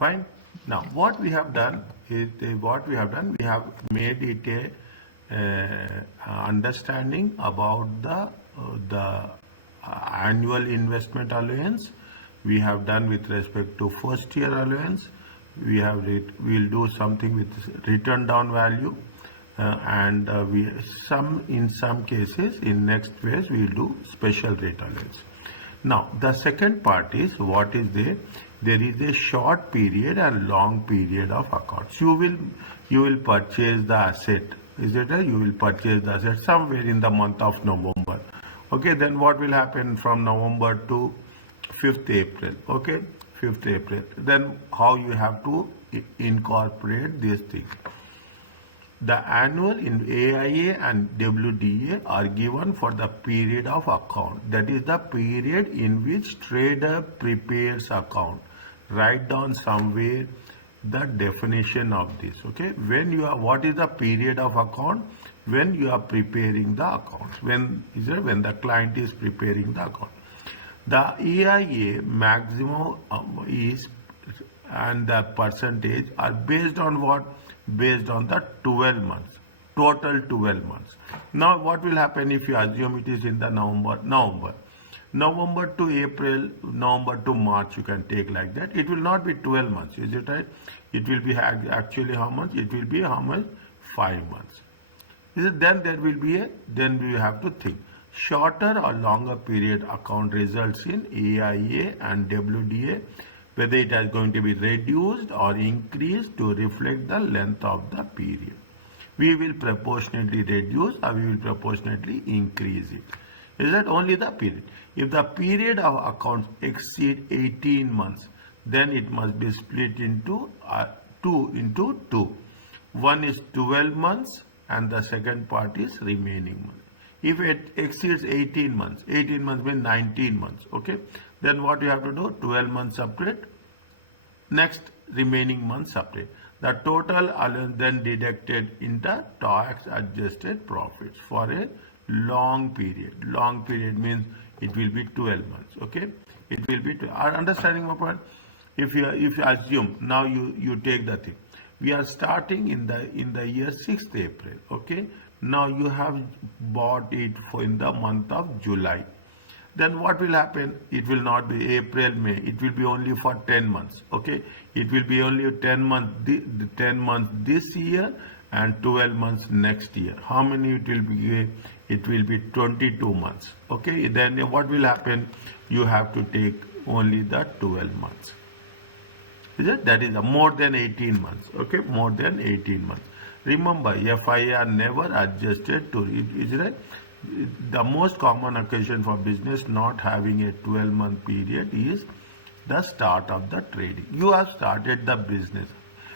Fine. Now, what we have done is we have made it a understanding about the annual investment allowance. We have done with respect to first year allowance. We will do something with return down value, and in some cases in next phase we will do special rate allowance. Now the second part is what is there. There is a short period and long period of accounts. You will purchase the asset. Is it right? You will purchase the asset somewhere in the month of November. Okay, then what will happen from November to 5th April? Okay, 5th April. Then how you have to incorporate this thing. The annual in AIA and WDA are given for the period of account. That is the period in which trader prepares account. Write down somewhere the definition of this. Okay, what is the period of account? When you are preparing the accounts. When the client is preparing the account. The AIA maximum is and the percentage are based on what? Based on the 12 months, total 12 months. Now what will happen if you assume it is in the November to April, November to March, you can take like that. It will not be 12 months, is it right? It will be actually how much? It will be how much? 5 months. Is it? Then we have to think. Shorter or longer period account results in AIA and WDA, whether it is going to be reduced or increased to reflect the length of the period. We will proportionately reduce or we will proportionately increase it. Is that only the period? If the period of accounts exceed 18 months, then it must be split into two. One is 12 months and the second part is remaining months. If it exceeds 18 months means 19 months, okay? Then what you have to do? 12 months separate, next remaining months separate. The total allowance then deducted in the tax adjusted profits for a long period. Long period means it will be 12 months, okay? It will be, are understanding my point? If you assume, now you take the thing. We are starting in the year 6th April, okay? Now you have bought it in the month of July. Then what will happen? It will not be April, May. It will be only for 10 months. Okay. It will be only 10 months, 10 months this year and 12 months next year. How many it will be? It will be 22 months. Okay. Then what will happen? You have to take only the 12 months. Is it? That is more than 18 months. Okay. More than 18 months. Remember, FIR never adjusted to it. Is it? The most common occasion for business not having a 12-month period is the start of the trading. You have started the business.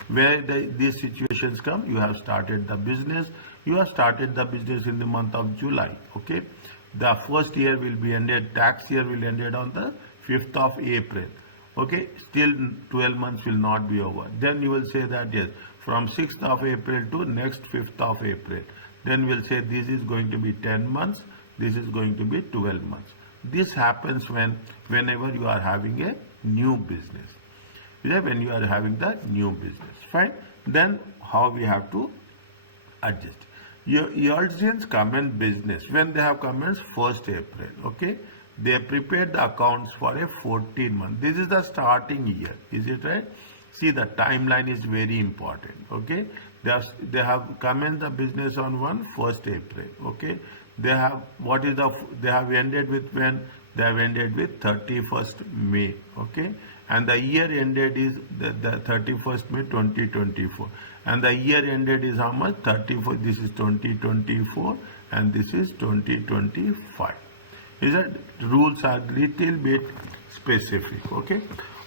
Where these situations come, you have started the business. You have started the business in the month of July. Okay. The first year will be ended, tax year will ended on the 5th of April. Okay. Still 12 months will not be over. Then you will say that yes, from 6th of April to next 5th of April. Then we'll say this is going to be 10 months, this is going to be 12 months. This happens whenever you are having a new business. When you are having the new business. Fine. Then how we have to adjust. Your Eurasians commence business when they have commenced 1st April. Okay. They prepared the accounts for a 14 month. This is the starting year. Is it right? See, the timeline is very important. Okay. They have commenced the business on 1st April. Okay. They have ended with when? They have ended with 31st May. Okay. And the year ended is the 31st May 2024. And the year ended is how much? 34. This is 2024 and this is 2025. Is that rules are little bit specific. Okay.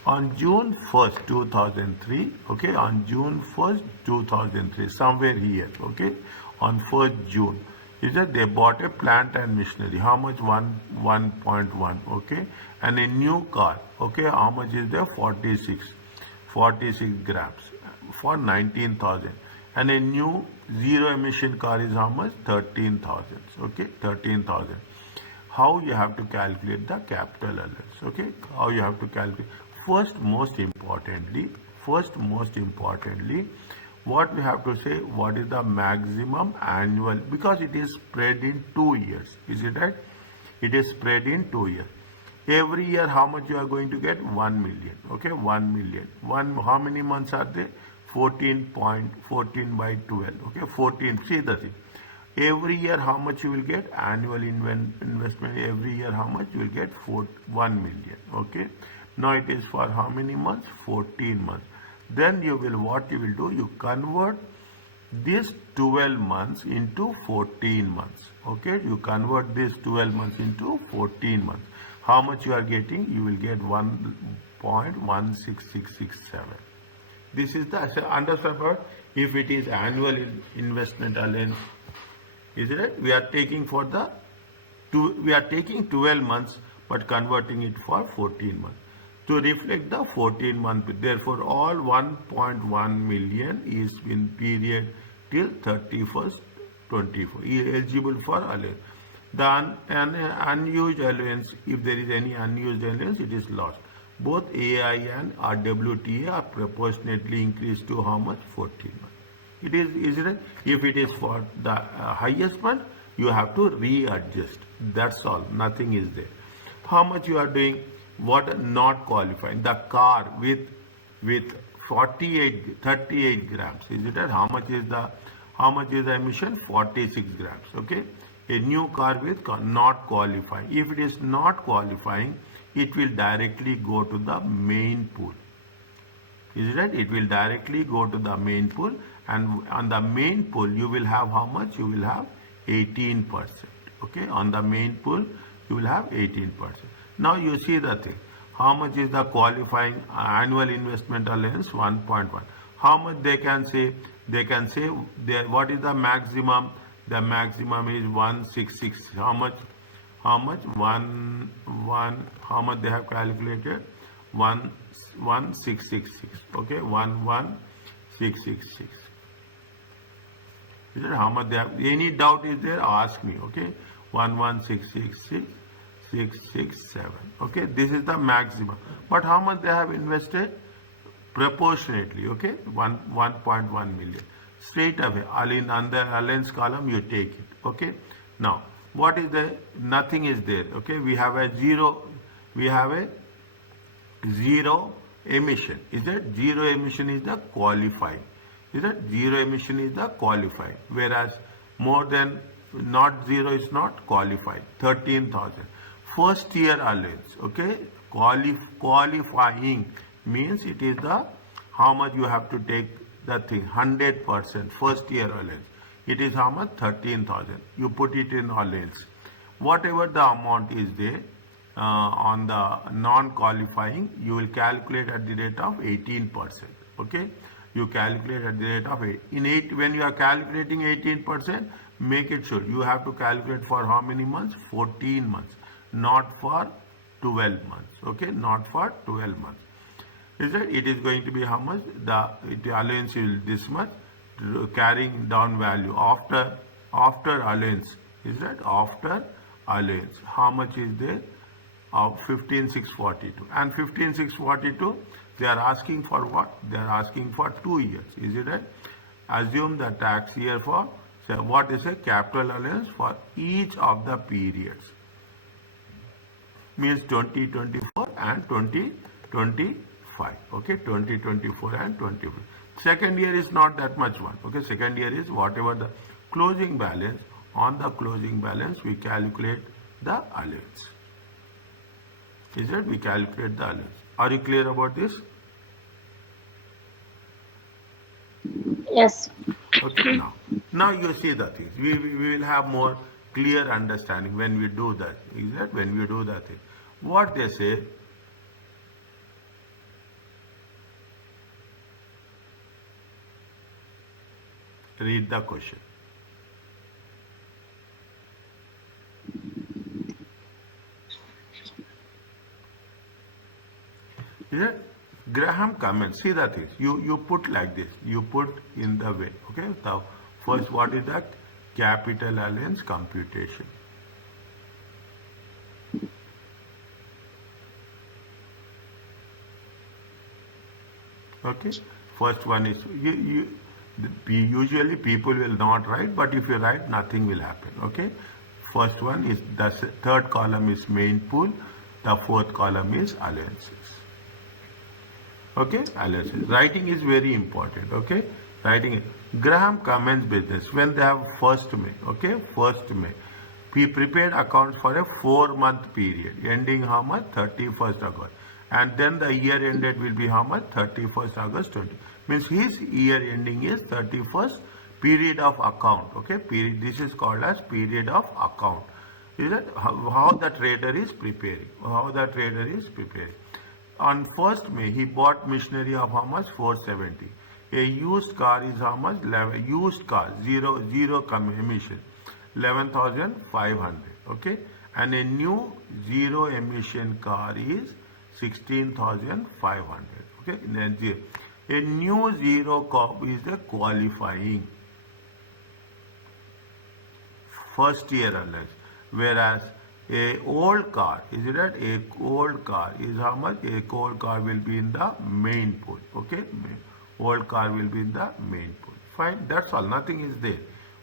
On June 1st, 2003, okay, on June 1st, 2003, somewhere here, okay, on 1st June, is that they bought a plant and machinery. How much? 1.1, okay, and a new car, okay, how much is there? 46 grams for 19,000, and a new zero emission car is how much? 13,000, okay, 13,000. How you have to calculate the capital allowance, okay, how you have to calculate. First, most importantly, first, most importantly, what we have to say, what is the maximum annual, because it is spread in 2 years. Is it right? It is spread in 2 years. Every year, how much you are going to get? 1 million. Okay, 1 million. How many months are there? 14 by 12. Okay, 14. See the thing. Every year, how much you will get? Annual investment. Every year, how much you will get? 1 million. Okay. Now it is for how many months? 14 months. Then what you will do? You convert this 12 months into 14 months. Okay. You convert this 12 months into 14 months. How much you are getting? You will get 1.16667. This is the understand part. If it is annual investment allowance, is it right? We are taking 12 months but converting it for 14 months to reflect the 14 month. Therefore, all 1.1 million is in period till 31st 24 eligible for allowance. The unused allowance, if there is any unused allowance, it is lost. Both AI and RWTA are proportionately increased to how much? 14 months. It is it? If it is for the highest month, you have to readjust. That's all. Nothing is there. How much you are doing? What not qualifying? The car with 38 grams. Is it right? How much is the emission? 46 grams. Okay. A new car with not qualifying. If it is not qualifying, it will directly go to the main pool. Is it right? It will directly go to the main pool, and on the main pool you will have how much? You will have 18%. Okay, on the main pool you will have 18%. Now you see the thing. How much is the qualifying annual investment allowance? 1.1. How much they can say? They can say what is the maximum? The maximum is 166. How much? How much? How much they have calculated? 11666. Okay, 11666. Is it how much they have? Any doubt is there? Ask me. Okay, 11666,667. Okay, this is the maximum. But how much they have invested? Proportionately. Okay, 1.1 million. Straight away, under allowance column you take it. Okay. Now, what is the? Nothing is there. Okay, we have a zero. We have a zero emission. Is it? Zero emission is the qualifying. Is it? Zero emission is the qualifying. Whereas more than not zero is not qualified. 13,000. First year allowance. Okay, qualifying means it is the how much you have to take the thing. 100% first year allowance. It is how much? 13,000. You put it in allowance. Whatever the amount is there on the non-qualifying, you will calculate at the rate of 18%. Okay, you calculate at the rate of 8. When you are calculating 18%, make it sure you have to calculate for how many months? 14 months, not for 12 months. Okay, not for 12 months. Is that it is going to be how much? The allowance is this much, carrying down value after allowance. Is that after allowance? How much is there? Of 15,642. And 15,642, they are asking for what? They are asking for 2 years. Is it right? Assume the tax year for, so what is a capital allowance for each of the periods? Means 2024 and 2025. Okay, 2024 and 25. Second year is not that much one. Okay, second year is whatever the closing balance. On the closing balance, we calculate the allowance. Is it? We calculate the allowance. Are you clear about this? Yes. Okay, now you see the things. We will have more clear understanding when we do that. Is that when we do that thing? What they say, read the question. Is it? Graham comments. See the things. You put like this. You put in the way. Okay. Now, first, what is that? Capital allowance computation. Okay, first one is usually people will not write, but if you write, nothing will happen. Okay, first one is the third column is main pool, the fourth column is allowances. Okay, allowances. Writing is very important. Okay, writing. Graham commence business when they have 1st May. Okay, 1st May. We prepared accounts for a 4-month period ending how much? 31st August. And then the year ended will be how much? 31st August 20. Means his year ending is 31st period of account. Okay, period. This is called as period of account. Is it how the trader is preparing? How the trader is preparing. On 1st May, he bought machinery of how much? 470. A used car is how much? 11. Used car, zero emission, 11,500. Okay, and a new zero emission car is 16,500. Okay, a new zero car is the qualifying first year allowance, whereas a old car, is it right? A old car is how much? A old car will be in the main pool. Okay, old car will be in the main pool. Fine, that's all. Nothing is there.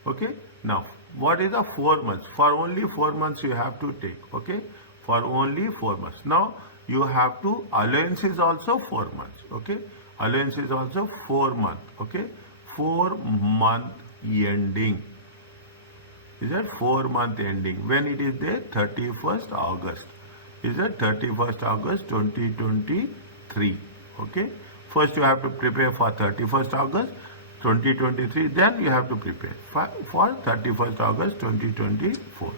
Okay, now what is the 4 months? For only 4 months you have to take. Okay, for only 4 months. Now you have to, allowance is also 4 months. Okay, allowance is also 4 months. Okay, 4 month ending. Is that 4 month ending? When it is there? 31st August. Is that 31st August 2023? Okay. First you have to prepare for 31st August 2023. Then you have to prepare for 31st August 2024.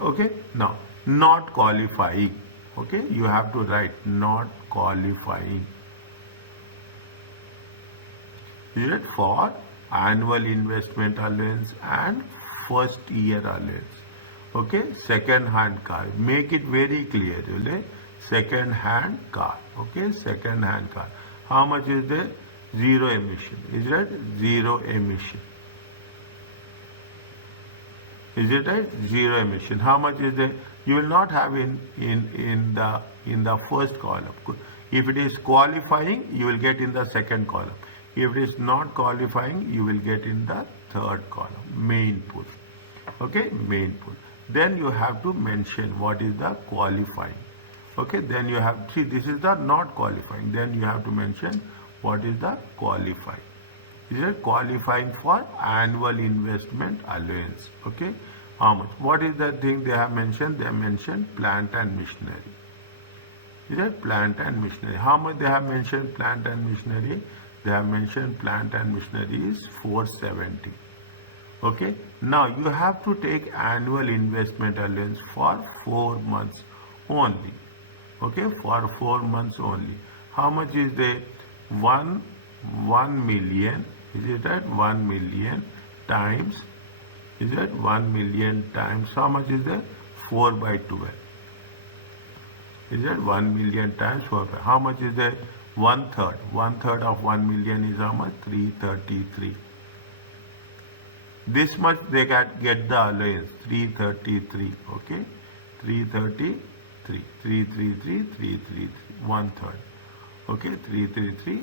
Okay. Now, not qualifying. Okay. You have to write not qualifying. Is it for annual investment allowance and first year allowance. Okay, second hand car. Make it very clear. Second hand car. Okay, second hand car. How much is there? Zero emission. Is it right? Zero emission. Is it right? Zero emission. How much is there? You will not have in the first column. If it is qualifying, you will get in the second column. If it is not qualifying, you will get in the third column, main pool. Okay, main pool. Then you have to mention what is the qualifying. Okay, then you have, see, this is the not qualifying. Then you have to mention what is the qualifying. Is it qualifying for annual investment allowance? Okay, how much? What is the thing they have mentioned? They have mentioned plant and machinery. Is it plant and machinery? How much they have mentioned plant and machinery? They have mentioned plant and machinery is 470. Okay, now you have to take annual investment allowance for 4 months only. Okay, for 4 months only. How much is there? 1 million. Is it right? 1 million times. Is it 1 million times? How much is there? 4 by 12. Is it 1 million times 4 by? How much is there? 1/3. 1/3 of 1 million is how much? 333. This much they can get the allowance, 333. Okay, 333, 333, 333, 1/3. Okay, 333.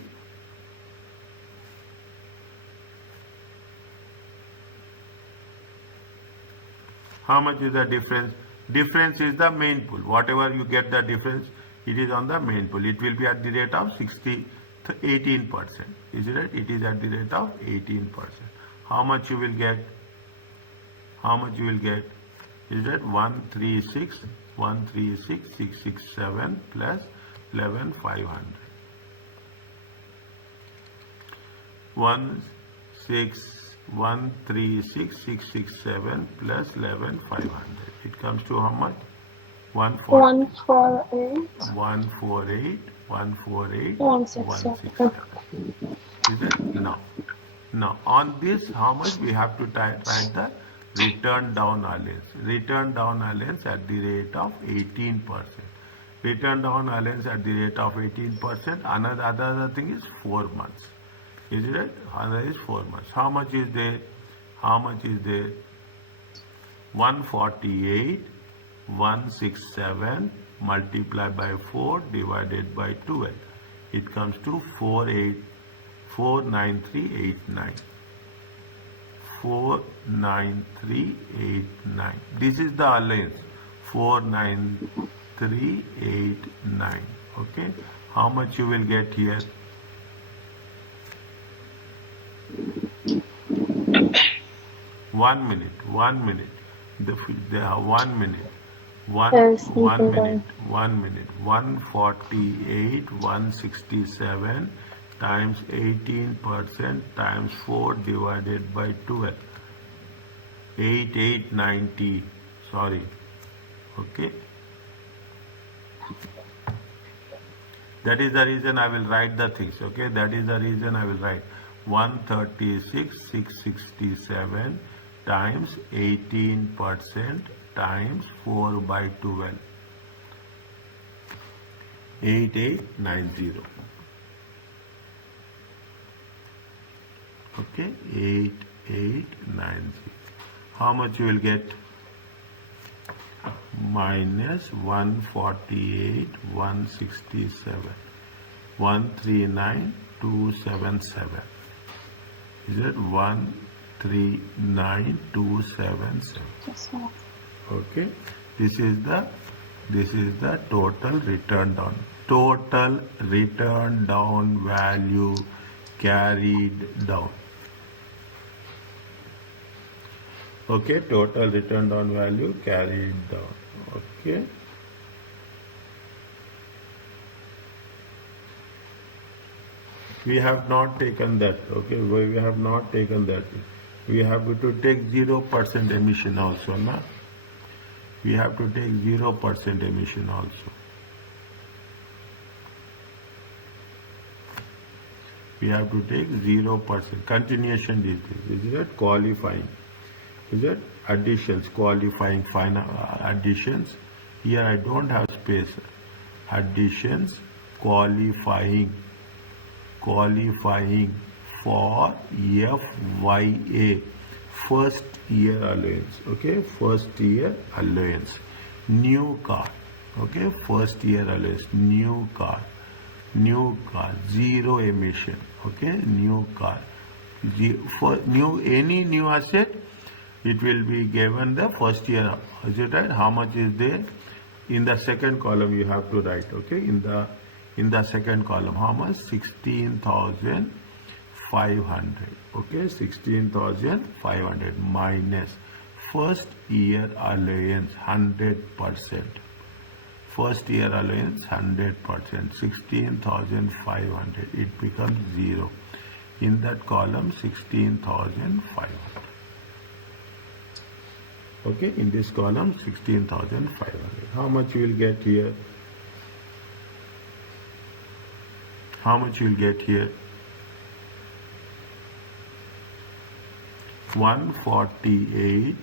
How much is the difference? Difference is the main pool. Whatever you get the difference, it is on the main pool. It will be at the rate of 18%. Is it right? It is at the rate of 18%. How much you will get? How much you will get? Is that 136,667 plus 11,500. 136,667 plus 11,500. It comes to how much? 148. 167. Is it? Now on this, how much we have to write the return down allowance. Return down allowance at the rate of 18%. Return down allowance at the rate of 18%. Another thing is 4 months. Is it right? Another is 4 months. How much is there? How much is there? 148,167 multiplied by 4 divided by 12. It comes to 48 49389. 49389. This is the allowance. 49389. Okay. How much you will get here? One minute. The 1 minute. Yes, you 1 can minute. go. 1 minute. 148 167 times 18% times 4 divided by 12. 8890. Sorry. Okay. That is the reason I will write the things. Okay. That is the reason I will write 136 667 times 18% times 4 by 12. 8890. Okay. 8890. How much you will get? Minus 148 167 139277. Is it 139277? Okay. This is the total return down. Total return down value carried down. Okay, total return down value carried down. Okay. We have not taken that. Okay, we have not taken that. We have to take 0% emission also, na? We have to take 0% emission also. We have to take 0%. Continuation is it qualifying? Is it additions, qualifying final additions? Here I don't have space. Additions, qualifying for FYA, first year allowance. Okay, first year allowance. New car. Okay, first year allowance. New car, zero emission. Okay, new car. For any new asset, it will be given the first year. Is it right? How much is there? In the second column you have to write. Okay, in the second column, how much? 16,500. Okay, 16,500 minus first year allowance 100%. First year allowance 100%. 16,500. It becomes 0. In that column, 16,500. Okay, in this column 16,500. How much you will get here? How much you will get here? 148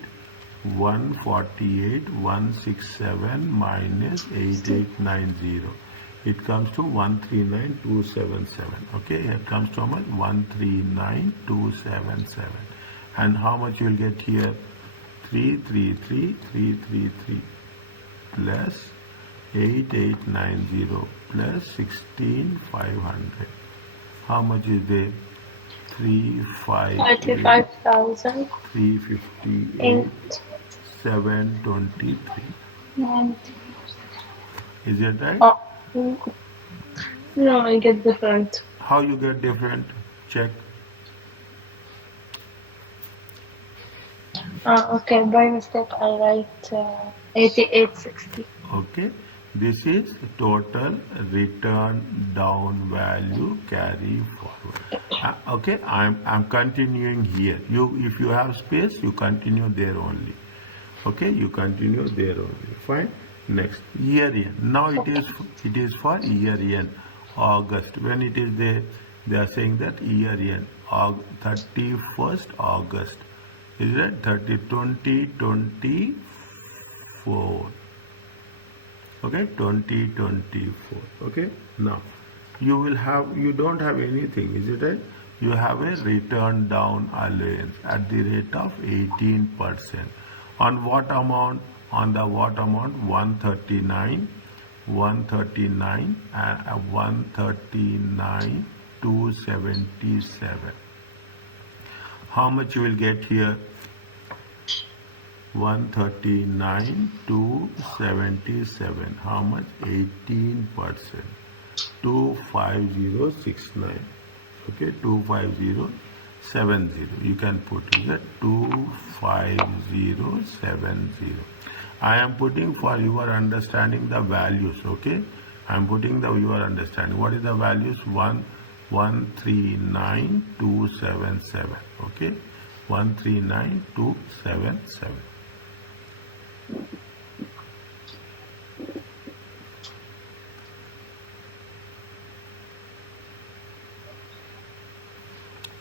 167 minus 8890. It comes to 139277. Okay, here comes to how much? 139277. And how much you will get here? 333 plus 8890 plus 16,500. How much is there? 35,000. 358 723. Is it right? Oh, no, I get different. How you get different? Check. Okay, by mistake I write 8860. Okay, this is total return down value carry forward. Okay, I'm continuing here. If you have space, you continue there only. Okay, you continue there only. Fine. Next, year end. Now it is for year end, August. When it is there, they are saying that year end, 31st August. Is it 2024? Okay, 2024. Okay, now you don't have anything, is it right? You have a return down allowance at the rate of 18%. On what amount? On the what amount? 139 and 139 277. How much you will get here? 139,277. How much? 18%. 25069. Okay, 25070. You can put here 25070. I am putting for your understanding the values. Okay, I am putting your understanding. What is the values? 139,277. Okay, 139,277.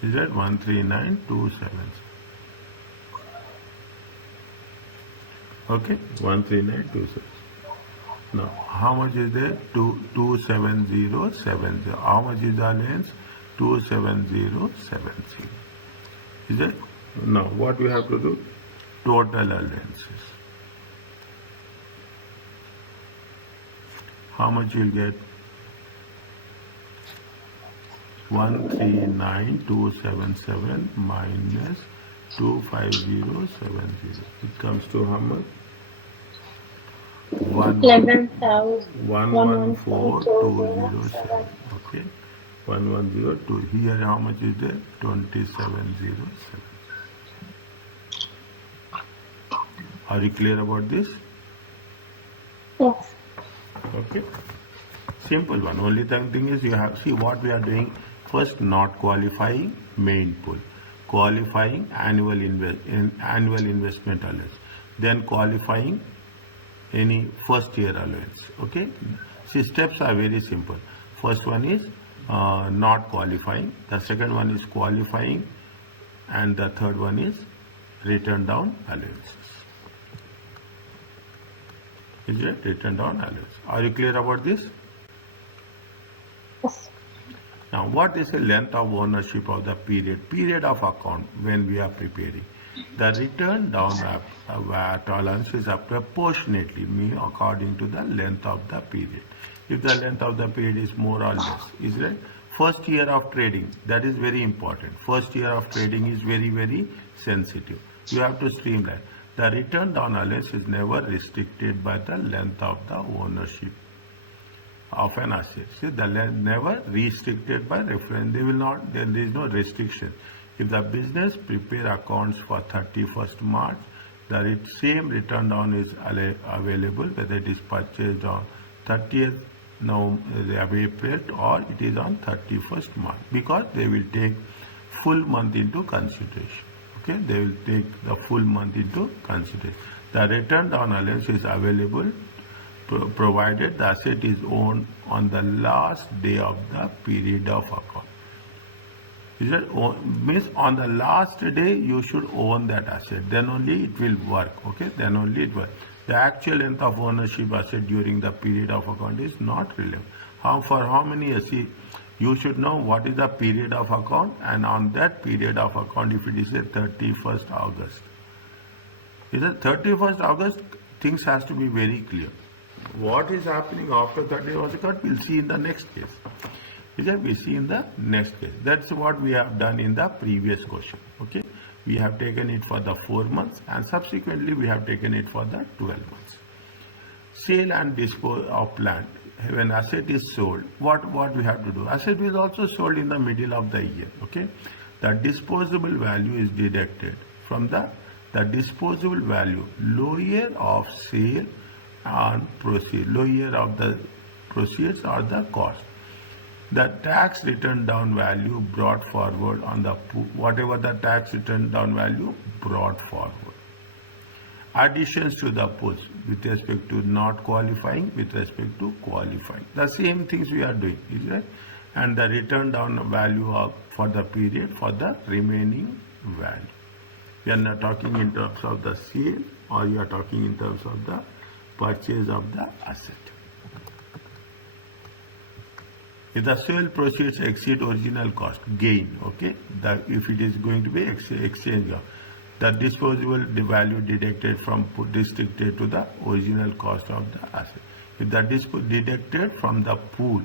Is that 139,277? Okay, 139,277. Now, how much is there? 27070. How much is the allowance? 27070. Is it? Now, what we have to do? Total allowances. How much you'll get? 139,277 minus 25070. It comes to how much? 11,114,207. Okay, 1102. Here, how much is there? 2707. Are you clear about this? Yes. Okay, simple one. Only thing is you have see what we are doing. First, not qualifying main pool, qualifying annual investment allowance, then qualifying any first year allowance. Okay, see, steps are very simple. First one is not qualifying, the second one is qualifying, and the third one is return down allowances. Is it written down allowance? Are you clear about this? Yes. Now, what is the length of ownership of the period of account when we are preparing? The return down VAT allowances are proportionately mean according to the length of the period. If the length of the period is more or less, is it? First year of trading, that is very important. First year of trading is very, very sensitive. You have to streamline. The return down allowance is never restricted by the length of the ownership of an asset. See, the length never restricted by reference. They will not. There is no restriction. If the business prepare accounts for 31st March, the same return down is available whether it is purchased on 30th April or it is on 31st March, because they will take full month into consideration. Okay, they will take the full month into consideration. The return down allowance is available provided the asset is owned on the last day of the period of account. Is that means on the last day you should own that asset, then only it will work. Okay, then only it works. The actual length of ownership asset during the period of account is not relevant. For how many years? See, you should know what is the period of account, and on that period of account, if it is a 31st August, is it 31st August, things has to be very clear. What is happening after 31st August, we'll see in the next case. Is that we see in the next case. That's what we have done in the previous question. Okay, we have taken it for the 4 months, and subsequently we have taken it for the 12 months. Sale and dispose of land. When asset is sold, what we have to do? Asset is also sold in the middle of the year. Okay, the disposable value is deducted from the disposable value, lower of sale and proceed, lower of the proceeds or the cost. The tax return down value brought forward on the whatever the tax return down value brought forward. Additions to the pools with respect to not qualifying, with respect to qualifying. The same things we are doing, is right? And the return down value for the period for the remaining value. We are not talking in terms of the sale, or you are talking in terms of the purchase of the asset. If the sale proceeds exceed original cost, gain, okay, if it is going to be exchange of, the disposable value deducted from restricted to the original cost of the asset. If that is deducted from the pool,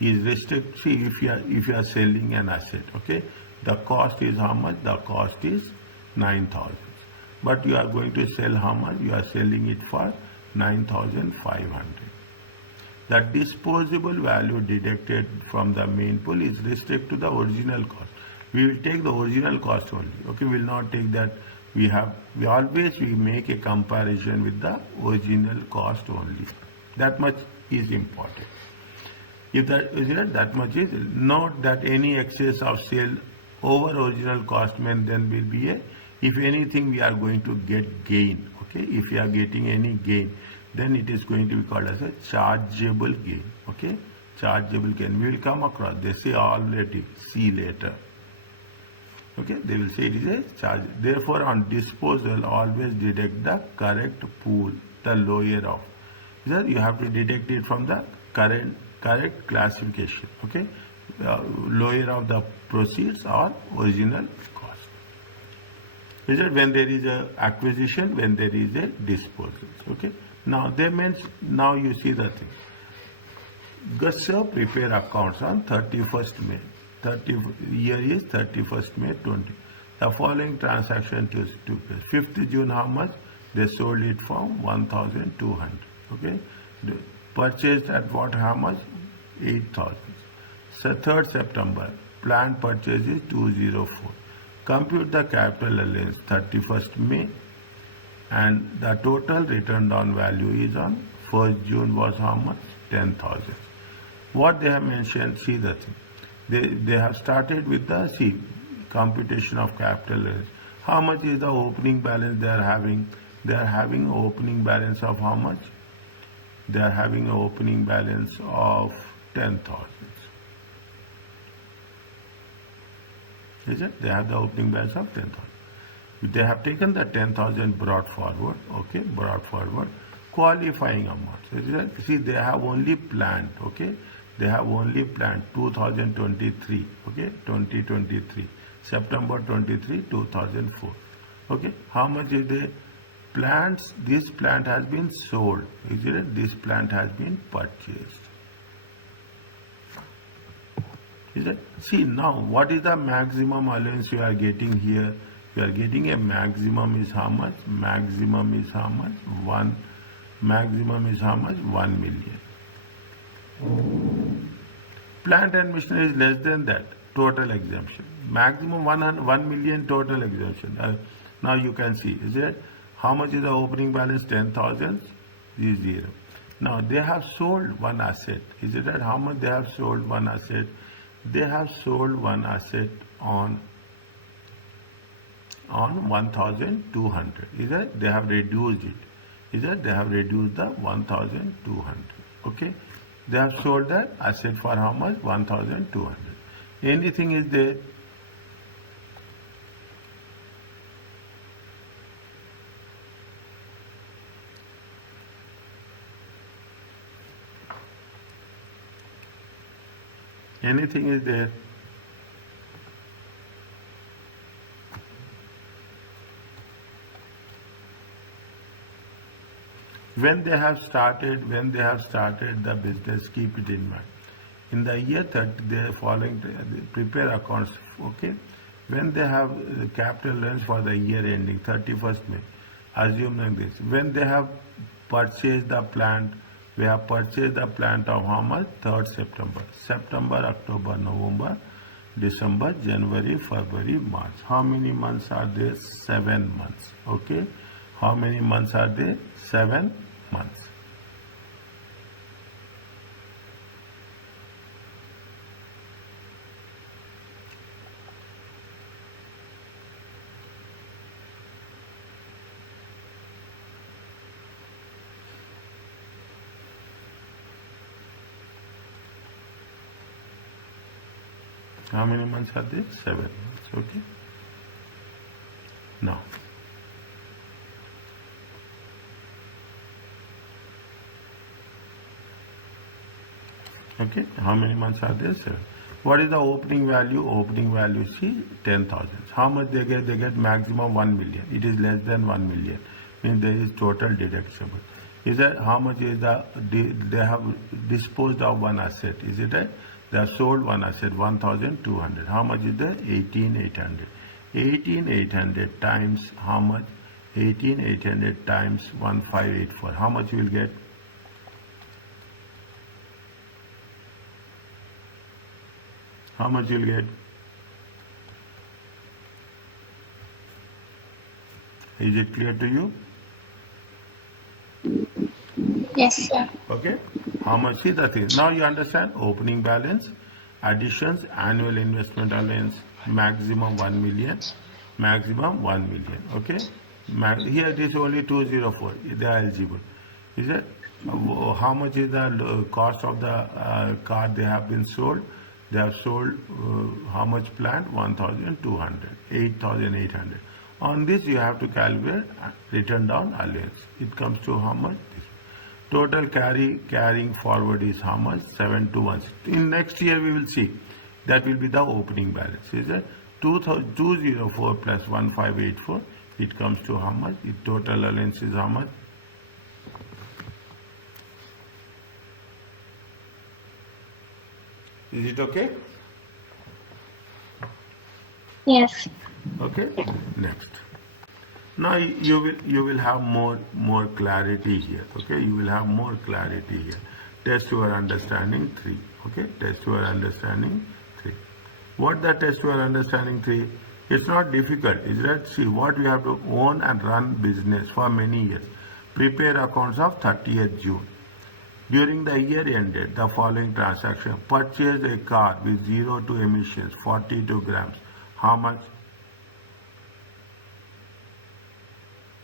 is restrict. See, if you are selling an asset, okay, the cost is how much? The cost is 9,000. But you are going to sell how much? You are selling it for 9,500. The disposable value deducted from the main pool is restricted to the original cost. We will take the original cost only. Okay, we will not take that. We always make a comparison with the original cost only. That much is important. If that much is, note that any excess of sale over original cost then will be a, if anything we are going to get gain, okay, if we are getting any gain, then it is going to be called as a chargeable gain, okay, chargeable gain. We will come across, they say already, see later, okay, they will say it is a charge. Therefore, on disposal, always deduct the correct pool, the lower of. You have to deduct it from the correct classification, okay, lower of the proceeds or original cost. Is it when there is a acquisition, when there is a disposal, okay. Now they means, now you see the thing. GST prepare accounts on 31st May. Year is 31st May 20. The following transaction took place. 5th June, how much? They sold it for 1,200. Okay. Purchased at what? How much? 8,000. So 3rd September, planned purchase is 204. Compute the capital allowance 31st May, and the total written down value is on 1st June was how much? 10,000. What they have mentioned, see the thing. They have started with the computation of capital allowance. How much is the opening balance they are having? They are having an opening balance of how much? They are having an opening balance of 10,000. Is it? They have the opening balance of 10,000. They have taken the 10,000 brought forward, okay, brought forward, qualifying amounts. Is it? See, they have only planned, okay, they have only planned 2023, okay, 2023, September 23, 2004, okay. How much is the plants? This plant has been sold, is it? This plant has been purchased. Is it? See, now what is the maximum allowance you are getting here? You are getting a maximum is how much? Maximum is how much? Maximum is how much? 1 million. Plant and machinery is less than that. Total exemption. Maximum 1 million total exemption. Now you can see, is it? How much is the opening balance? 10,000 is 0. Now they have sold one asset. Is it that? How much they have sold one asset? They have sold one asset on 1,200. Is that? They have reduced it. Is that? They have reduced the 1,200. Okay. They have sold that asset for how much? 1,200. Anything is there? Anything is there? When they have started the business, keep it in mind. In the year 30, they following prepare accounts. Okay, when they have capital allowance for the year ending 31st May, assume like this. When they have purchased the plant, we have purchased the plant of how much? 3rd September. September, October, November, December, January, February, March. How many months are there? 7 months. Okay. How many months are there? 7 months. How many months are there? 7 months. Okay. Now, okay, how many months are there? 7. What is the opening value? Opening value, see, 10,000. How much they get? They get maximum 1 million. It is less than 1 million. Means there is total deductible. Is that how much is they have disposed of one asset? Is it right? They have sold one asset 1,200. How much is there? 18,800. 18,800 times how much? 18,800 times 1,584. How much you will get? How much you will get? Is it clear to you? Yes, sir. Okay. How much is the thing? Now you understand opening balance, additions, annual investment allowance, maximum 1 million, maximum 1 million. Okay. Here it is only 204. They are eligible. Is it? How much is the cost of the car they have been sold? They have sold how much plant? 1,200, 8,800. On this you have to calculate return down allowance. It comes to how much? This. Total carrying forward is how much? 7,216. In next year we will see. That will be the opening balance. Is it 204 plus 1,584? It comes to how much? The total allowance is how much? Is it okay? Yes. Okay. Next. Now you will have more clarity here. Okay, you will have more clarity here. Test your understanding 3. Okay, test your understanding 3. What the test your understanding 3? It's not difficult. Is that see what we have to own and run business for many years. Prepare accounts of 30th June. During the year ended, the following transaction: purchase a car with 0 to emissions, 42 grams. How much?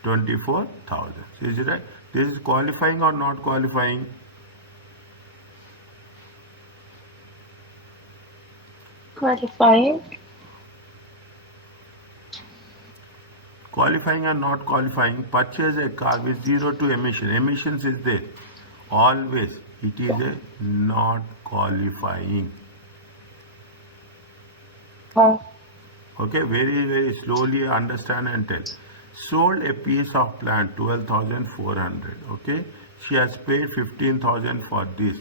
24,000. Is it right? This is qualifying or not qualifying? Qualifying. Qualifying or not qualifying? Purchase a car with 0 to emission. Emissions is there. Always it is a not qualifying. Oh. Okay, very slowly understand and tell. Sold a piece of plant 12,400. Okay, she has paid 15,000 for this.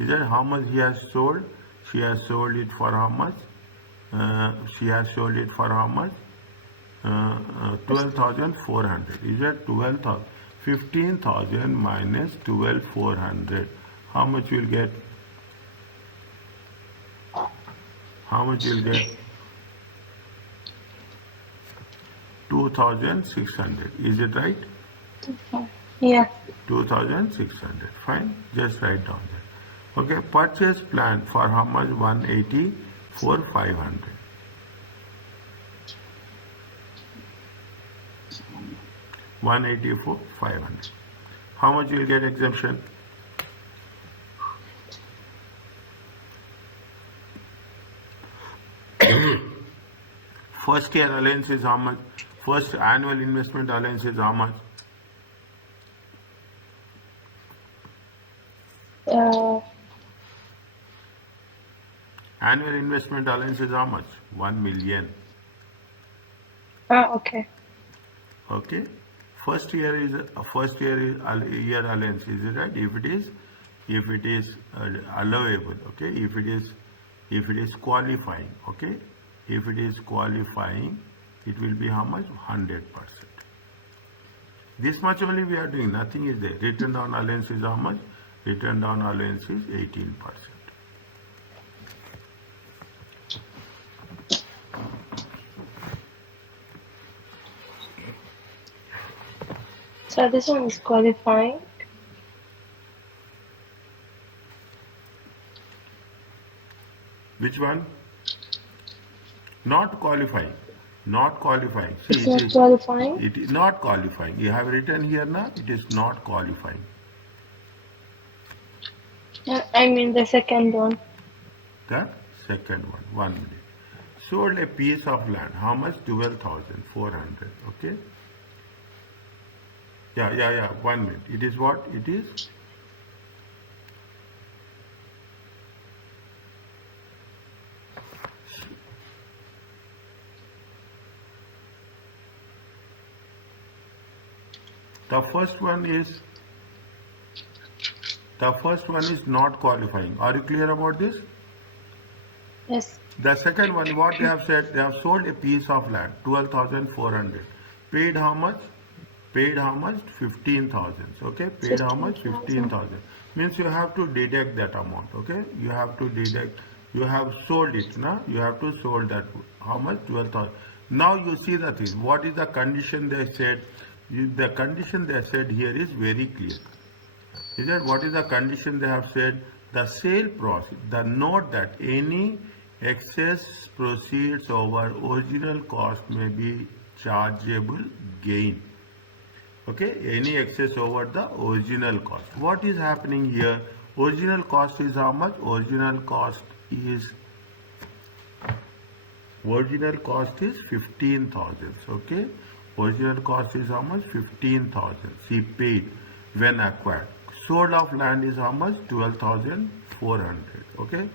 Is that how much he has sold? She has sold it for how much? She has sold it for how much? 12,400. Is that 12,000? 15,000 minus 12,400. How much you will get? How much you will get? 2,600. Is it right? Yeah. 2,600. Fine. Just write down that. Okay. Purchase plan for how much? 184 500. 184 500. How much you will get exemption? First year allowance is how much? First annual investment allowance is how much? Annual investment allowance is how much? 1 million. Okay. Okay. First year year allowance, is it right? If it is allowable, okay. If it is qualifying, okay. If it is qualifying, it will be how much? 100%. This much only we are doing. Nothing is there. Return down allowance is how much? Return down allowance is 18%. So this one is qualifying. Which one? Not qualifying. Not qualifying. See, It's not qualifying. it is not qualifying. You have written here now, it is not qualifying. I mean the second one. The second one, 1 minute. Sold a piece of land. How much? 12,400. Okay. Yeah. 1 minute. It is what? It is. The first one is not qualifying. Are you clear about this? The second one, what they have said, they have sold a piece of land, 12,400. Paid how much? Paid how much? 15,000. Okay, paid how much? 15,000. 15,000. Means you have to deduct that amount. Okay, you have to deduct. You have sold it, now you have to sold that. How much? 12,000. Now you see the thing. What is the condition they said? The condition they said here is very clear. Is that what is the condition they have said? The sale process, the note that any excess proceeds over original cost may be chargeable gain. Okay, any excess over the original cost. What is happening here? Original cost is how much? Original cost is 15,000. Okay, original cost is how much? 15,000. She paid when acquired. Sold of land is how much? 12,400. Okay,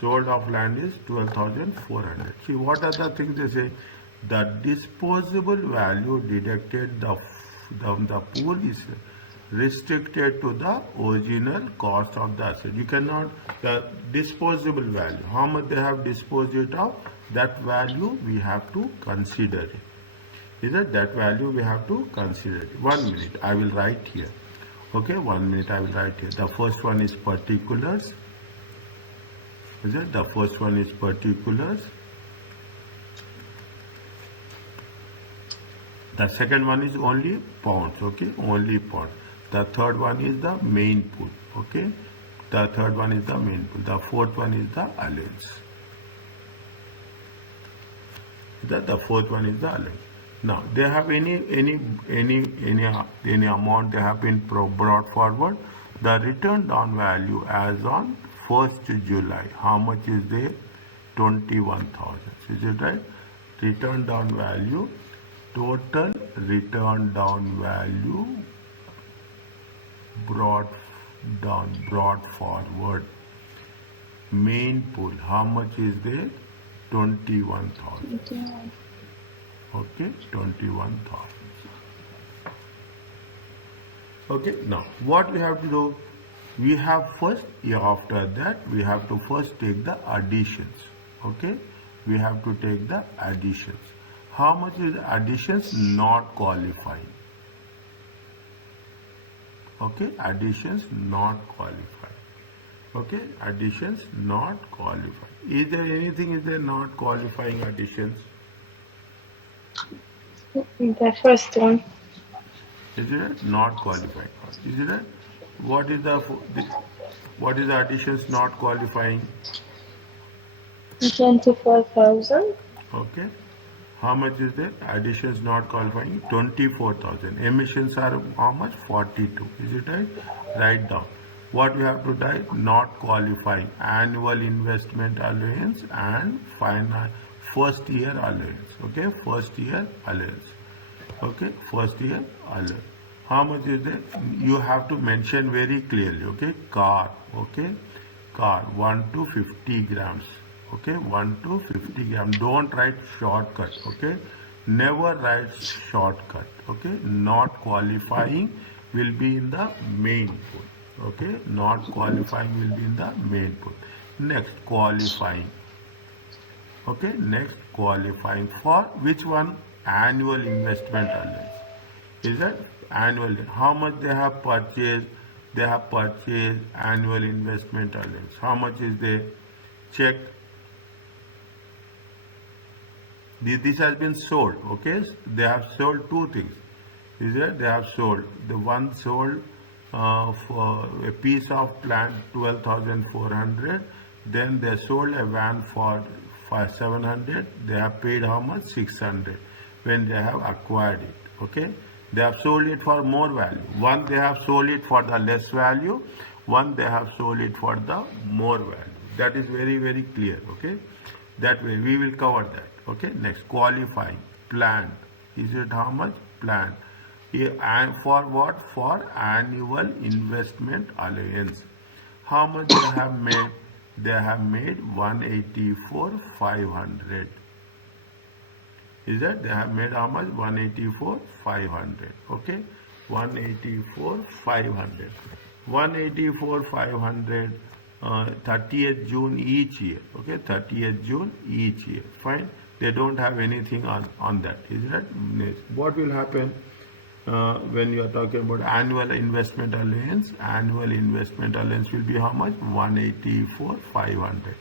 sold of land is 12,400. See, what are the things they say? The disposable value deducted the pool is restricted to the original cost of the asset. You cannot, the disposable value, how much they have disposed it of, that value we have to consider it. Is that value we have to consider it. 1 minute, I will write here. Okay, 1 minute, I will write here. The first one is particulars. Is it? The first one is particulars. The second one is only pounds. Okay, only pounds. The third one is the main pool. Okay, the third one is the main pool. The fourth one is the allowance. The fourth one is the allowance. Now they have any amount they have been brought forward. The return down value as on 1st July. How much is there? 21,000. Is it right? Return down value. Total return down value brought forward. Main pool. How much is there? 21,000. Okay, 21,000. Okay, now what we have to do? We have first, after that, we have to first take the additions. Okay, we have to take the additions. How much is additions not qualifying? Okay, additions not qualifying. Okay, additions not qualifying. Is there anything, is there not qualifying additions? The first one. Is it not qualifying? Is it? What is the additions not qualifying? 24,000. Okay. How much is there? Additions not qualifying 24,000. Emissions are how much? 42. Is it right? Write down. What we have to write? Not qualifying annual investment allowance and final first year allowance. Okay, first year allowance. Okay, first year allowance. How much is there? You have to mention very clearly. Okay, car. Okay, car 1 to 50 grams. Okay, 1 to 50 grams. Don't write shortcut. Okay, never write shortcut. Okay, not qualifying will be in the main pool. Okay, not qualifying will be in the main pool. Next, qualifying. Okay, next, qualifying for which one? Annual investment allowance. Is that annual? How much they have purchased? They have purchased annual investment allowance. How much is there? Check. This has been sold. Okay, they have sold two things. Is that they have sold, the one sold for a piece of land 12,400. Then they sold a van for 700. They have paid how much? 600 when they have acquired it. Okay, they have sold it for more value. One they have sold it for the less value. One they have sold it for the more value. That is very clear. Okay, that way we will cover that. Okay, next, qualifying planned. Is it how much? Planned. And for what? For annual investment allowance. How much they have made? They have made 184,500. Is that they have made how much? 184,500. Okay, 184,500. 184,500 30th June each year. Okay, 30th June each year. Fine. They don't have anything on that. Is that next? What will happen when you are talking about annual investment allowance? Annual investment allowance will be how much? 184,500.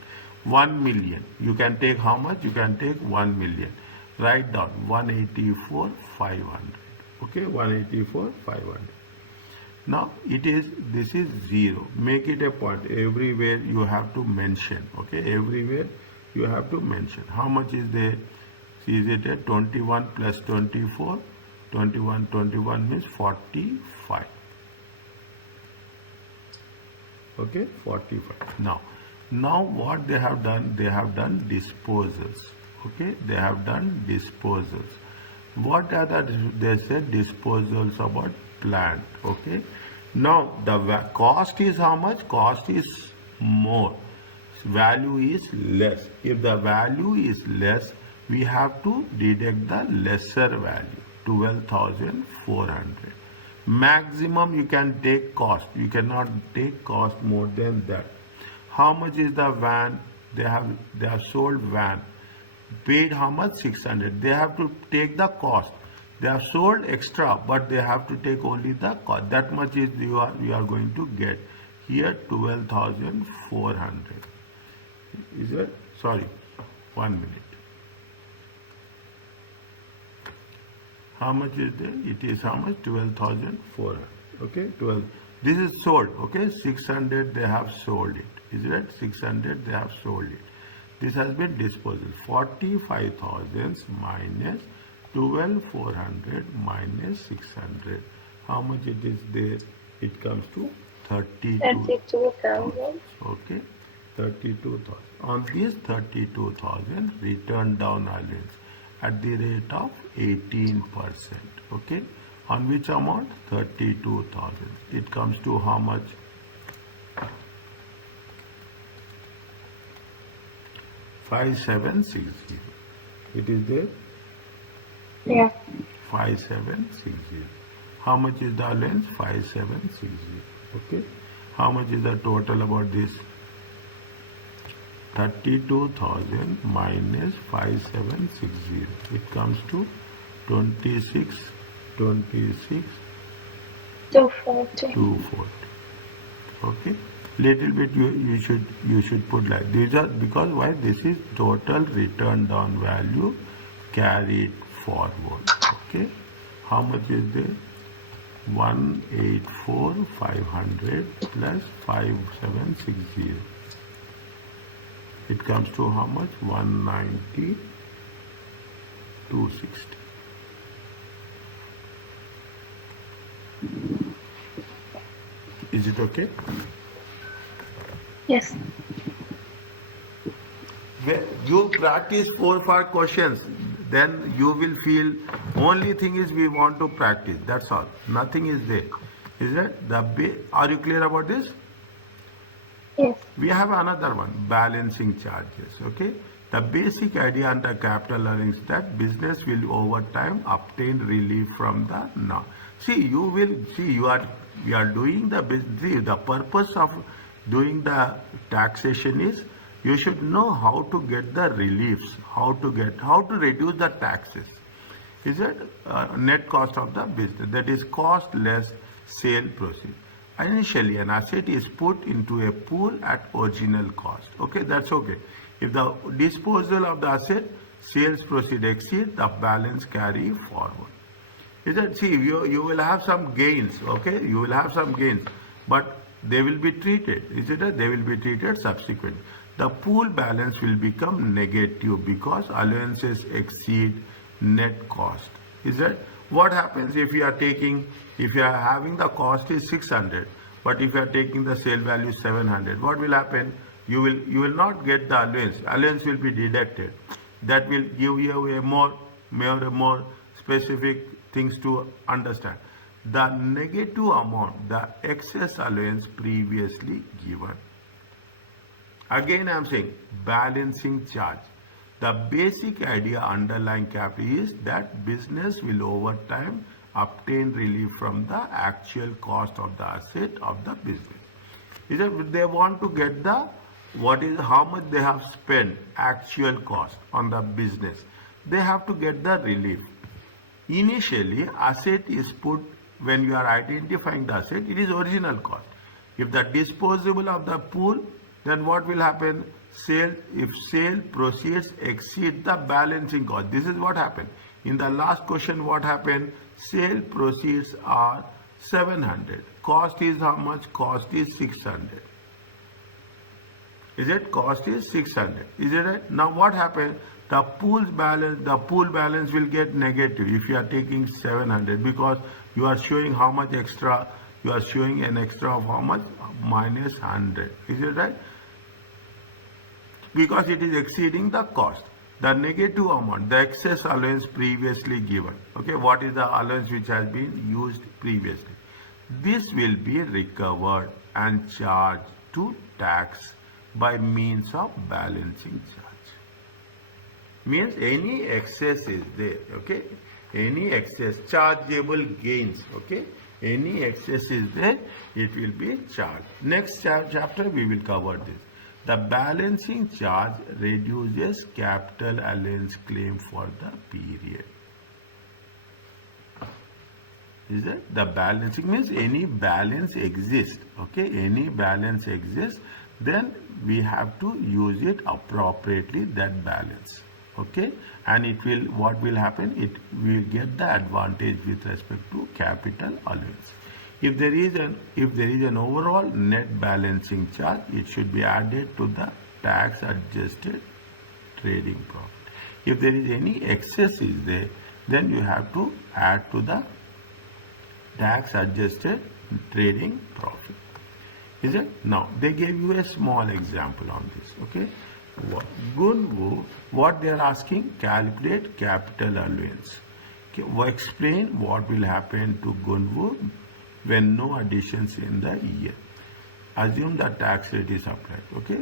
1 million. You can take how much? You can take 1 million. Write down 184,500. Okay, 184,500. Now this is 0. Make it a point. Everywhere you have to mention. Okay, everywhere you have to mention. How much is there? Is it a 21 plus 24? 21 means 45. Okay, 45. Now what they have done? They have done disposals. Okay, they have done disposals. What are they said disposals about plant. Okay, now the cost is how much? Cost is more, value is less. If the value is less, we have to deduct the lesser value, 12,400. Maximum you can take cost, you cannot take cost more than that. How much is the van? They have sold van, paid how much? 600. They have to take the cost. They have sold extra, but they have to take only the cost. That much is you are going to get here, 12,400. Is it? Sorry, 1 minute. How much is there? It is how much? 12,400. Okay, 12. This is sold. Okay, 600 they have sold it. Is it? 600 they have sold it. This has been disposal. 45,000 minus 12,400 minus 600. How much it is there? It comes to 32,000. Okay, 32,000. On this 32,000, return down allowance at the rate of 18%. Okay, on which amount? 32,000. It comes to how much? 5760. It is there? Yeah. 5760. How much is the allowance? 5760. Okay. How much is the total about this? 32,000 minus 5760. It comes to 26. 240. Okay. Little bit you should put like these are because why? This is total return down value carried forward. Okay. How much is there? 184,500 plus 5760. It comes to how much? 190,260. Is it okay? Yes. When you practice 4 or 5 questions, then you will feel only thing is we want to practice. That's all. Nothing is there. Is it? Are you clear about this? Yes. We have another one, balancing charges. Okay. The basic idea under capital earnings that business will over time obtain relief from the now. You are doing the business. See, the purpose of doing the taxation is you should know how to get the reliefs, how to reduce the taxes. Is it net cost of the business? That is cost less sale proceed. Initially, an asset is put into a pool at original cost. Okay, that's okay. If the disposal of the asset, sales proceed exceed, the balance carry forward. Is that, see, you will have some gains, okay? You will have some gains, but they will be treated. Is it? They will be treated subsequent. The pool balance will become negative because allowances exceed net cost. Is that? What happens if you are having the cost is 600, but if you are taking the sale value 700, what will happen? You will not get the allowance. Allowance will be deducted. That will give you a more specific things to understand. The negative amount, the excess allowance previously given. Again, I am saying balancing charge. The basic idea underlying capital is that business will over time obtain relief from the actual cost of the asset of the business. Is that they want to get the how much they have spent actual cost on the business. They have to get the relief. Initially, asset is put when you are identifying the asset, it is original cost. If the disposable of the pool, then what will happen? If sale proceeds exceed the balancing cost. This is what happened. In the last question, what happened? Sale proceeds are 700. Cost is how much? Cost is 600. Is it? Cost is 600. Is it right? Now what happened? The pool balance will get negative if you are taking 700 because you are showing how much extra. You are showing an extra of how much? Minus 100. Is it right? Because it is exceeding the cost. The negative amount, the excess allowance previously given. Okay, what is the allowance which has been used previously? This will be recovered and charged to tax by means of balancing charge. Means any excess is there, okay? Any excess, chargeable gains, okay? Any excess is there, it will be charged. Next chapter we will cover this. The balancing charge reduces capital allowance claim for the period. Is it? The balancing means any balance exists, okay? Any balance exists, then we have to use it appropriately, that balance. Okay, and it will, what will happen? It will get the advantage with respect to capital allowance. If there is an overall net balancing charge, it should be added to the tax adjusted trading profit. If there is any excess is there, then you have to add to the tax adjusted trading profit. Is it? Now they gave you a small example on this. Okay. Gunvu, what they are asking, calculate capital allowance. Okay, explain what will happen to Gunvu when no additions in the year. Assume that tax rate is applied. Okay,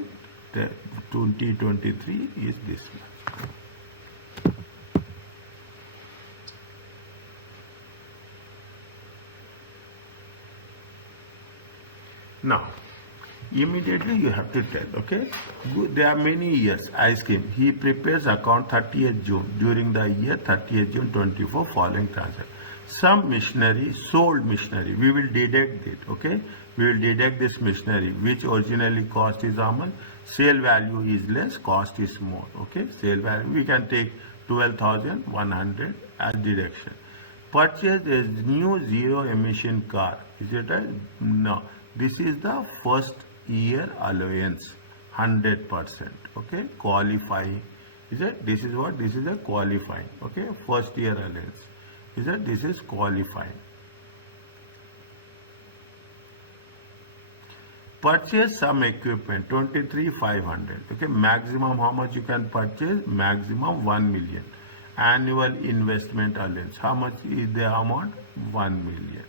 the 2023 is this much. Now, immediately you have to tell, okay? There are many years. I scheme. He prepares account 30th June during the year 30th June 24 following transaction. Some machinery, sold machinery, we will deduct it, okay? We will deduct this machinery, which originally cost is how much? Sale value is less, cost is more, okay? Sale value, we can take 12,100 as deduction. Purchase a new zero emission car. Is it right? No. This is the first year allowance, 100%. Okay, qualifying. Is it? This is what? This is a qualifying. Okay, first year allowance. Is it? This is qualifying. Purchase some equipment, 23,500. Okay, maximum how much you can purchase? Maximum 1 million. Annual investment allowance. How much is the amount? 1 million.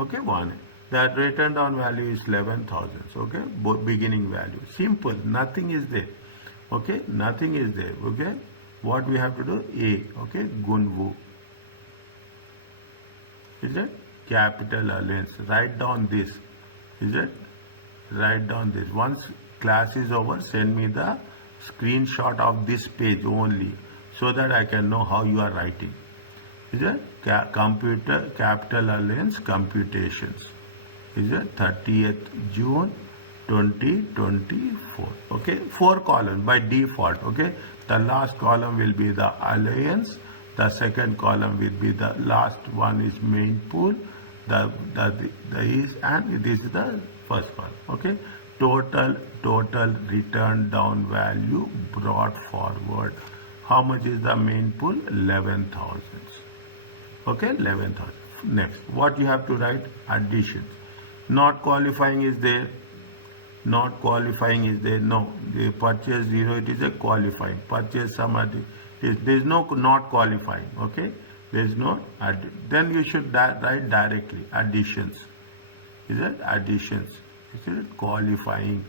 Okay, 1. That written down value is 11,000. Okay, beginning value. Simple, nothing is there. Okay, nothing is there. Okay, what we have to do? A. Okay, Gunvu. Is it? Capital allowance. Write down this. Is it? Write down this. Once class is over, send me the screenshot of this page only so that I can know how you are writing. Is it? Computer capital allowance computations. Is it 30th June 2024. Okay, 4 columns by default. Okay, the last column will be the allowance, the second column will be the last one is main pool, the is, and this is the first column. Okay, total return down value brought forward. How much is the main pool? 11,000. Okay, 11,000. Next, what you have to write? Additions. Not qualifying is there. Not qualifying is there. No, the purchase 0, it is a qualifying. Purchase some other. There is no not qualifying. Okay, there is no. Then you should write directly additions. Is it additions? Is it qualifying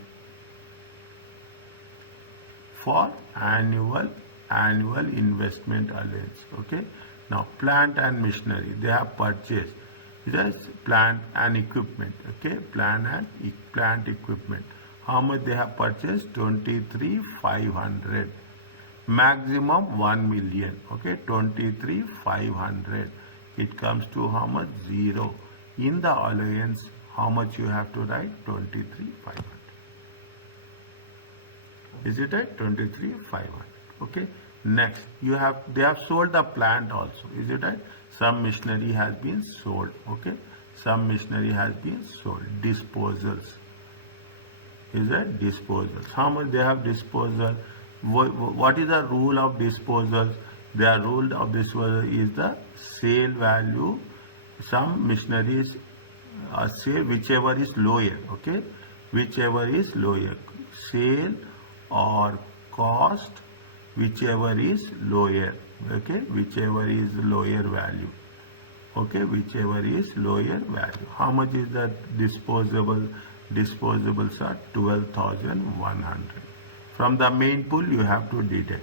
for annual investment allowance? Okay. Now plant and machinery they have purchased. Just plant and equipment. Okay, plant equipment. How much they have purchased? 23,500. Maximum 1 million. Okay, 23,500. It comes to how much? 0. In the allowance, how much you have to write? 23,500. Is it right? 23,500. Okay. Next, they have sold the plant also. Is it right? Some machinery has been sold. Okay. Some machinery has been sold. Disposals. Is that disposals? How much they have disposal? What is the rule of disposals? The rule of disposal is the sale value. Some machineries are sale whichever is lower. Okay, whichever is lower. Sale or cost, whichever is lower. Okay, whichever is lower value. Okay, whichever is lower value. How much is that disposable? Disposables are 12,100. From the main pool you have to deduct.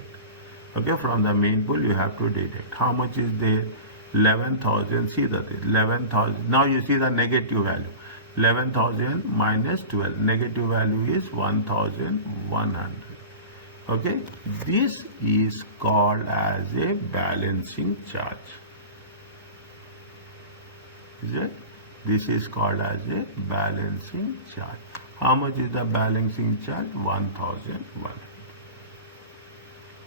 Okay, from the main pool you have to deduct. How much is there? 11,000. See that 11,000. Now you see the negative value. 11,000 minus 12. Negative value is 1,100. Okay, this is called as a balancing charge. Is it? This is called as a balancing charge. How much is the balancing charge? 1,100.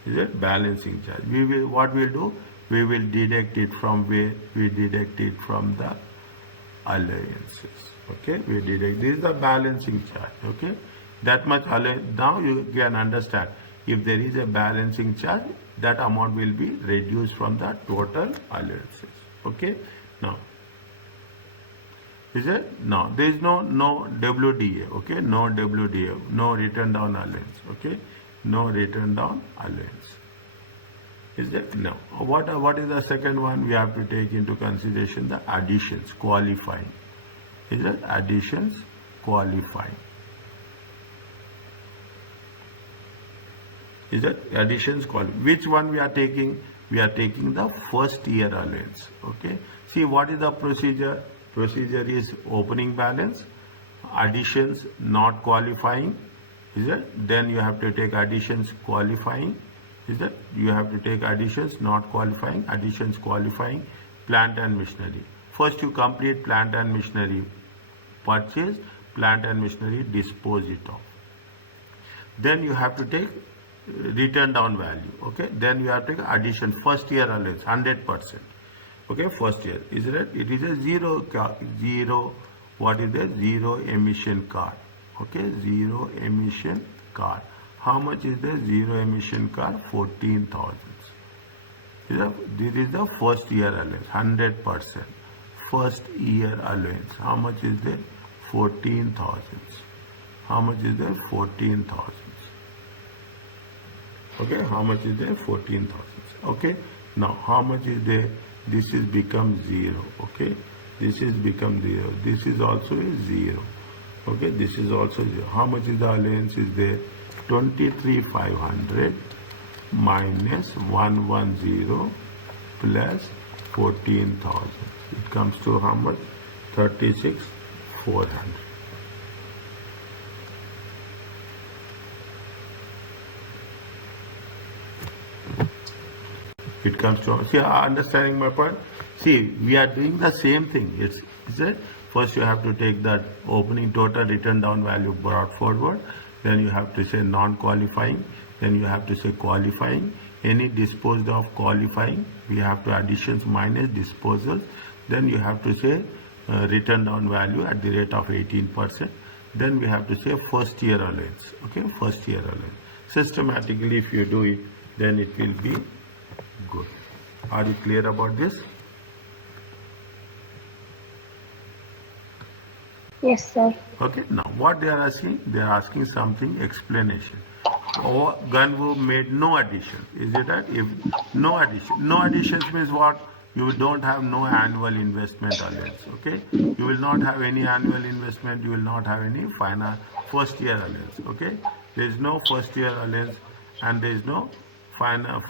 Is it? Balancing charge. What we'll do? We will deduct it from where? We deduct it from the allowances. Okay, we deduct. This is the balancing charge. Okay, that much allowance. Now you can understand. If there is a balancing charge, that amount will be reduced from the total allowances. Okay, now. Is it? No, there is no WDA. Okay, no WDA, no return down allowance. Okay, no return down allowance. Is that? No. What is the second one? We have to take into consideration the additions, qualifying. Is it? Additions, qualifying. Is that? Additions, qualifying. Which one we are taking? We are taking the first year allowance. Okay. See, what is the procedure? Procedure is opening balance, additions not qualifying, is it? Then you have to take additions qualifying, is it? You have to take additions not qualifying, additions qualifying, plant and machinery. First you complete plant and machinery purchase, plant and machinery dispose it off. Then you have to take return down value, okay? Then you have to take addition, first year allowance, 100%. Okay, first year. Is it? It is a zero, what is the zero emission car? Okay, zero emission car. How much is the zero emission car? 14,000. This is the first year allowance, 100%. First year allowance. How much is the 14,000? How much is the 14,000? Okay, how much is the 14,000? Okay, now how much is the? This is become 0. Okay, this is become 0. This is also a 0. Okay, this is also 0. How much is the allowance is there? 23,500 minus 110 plus 14,000. It comes to how much? 36,400. It comes to, see, understanding my point? See, we are doing the same thing. Is it? First you have to take that opening total return down value brought forward. Then you have to say non-qualifying. Then you have to say qualifying. Any disposed of qualifying, we have to additions minus disposals. Then you have to say return down value at the rate of 18%. Then we have to say first year allowance. Okay, first year allowance. Systematically, if you do it, then it will be good. Are you clear about this? Yes, sir. Okay, now what they are asking? They are asking something explanation. Or Gunwu made no addition. Is it that? If no addition, no additions means what? You don't have no annual investment allowance. Okay, you will not have any annual investment. You will not have any final first year allowance. Okay, there is no first year allowance and there is no final.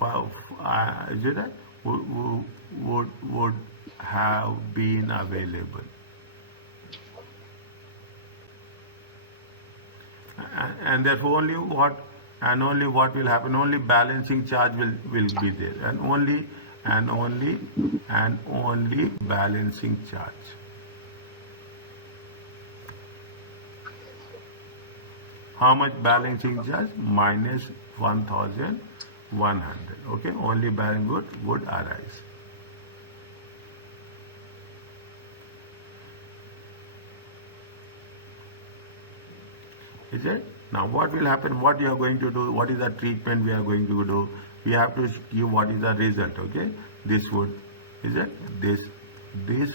Is it that? would have been available. And therefore only what will happen, only balancing charge will be there, and only balancing charge. How much balancing charge? Minus 1100. Okay, only balance would arise. Is it? Now what will happen, what you are going to do, what is the treatment we are going to do? We have to give what is the result. Okay, this would, is it, this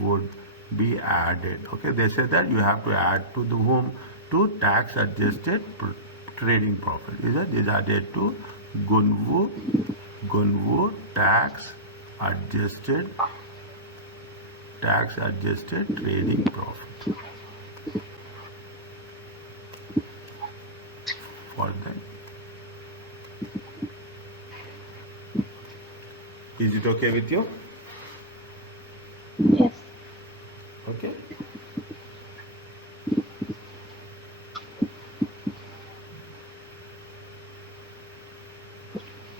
would be added. Okay, they said that you have to add to the whom, to tax adjusted trading profit. Is it? Is added to Gunvu tax adjusted trading profit for them. Is it okay with you? Yes. Okay.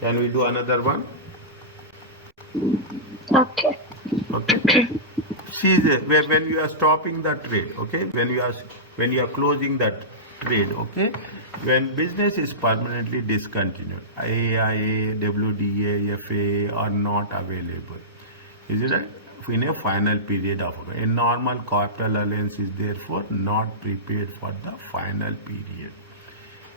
Can we do another one? Okay. Okay. See, when you are stopping the trade, okay, when you are closing that trade, okay, when business is permanently discontinued, AIA, WDA, FA are not available. Is it right? In a final period of a normal capital allowance is therefore not prepared for the final period.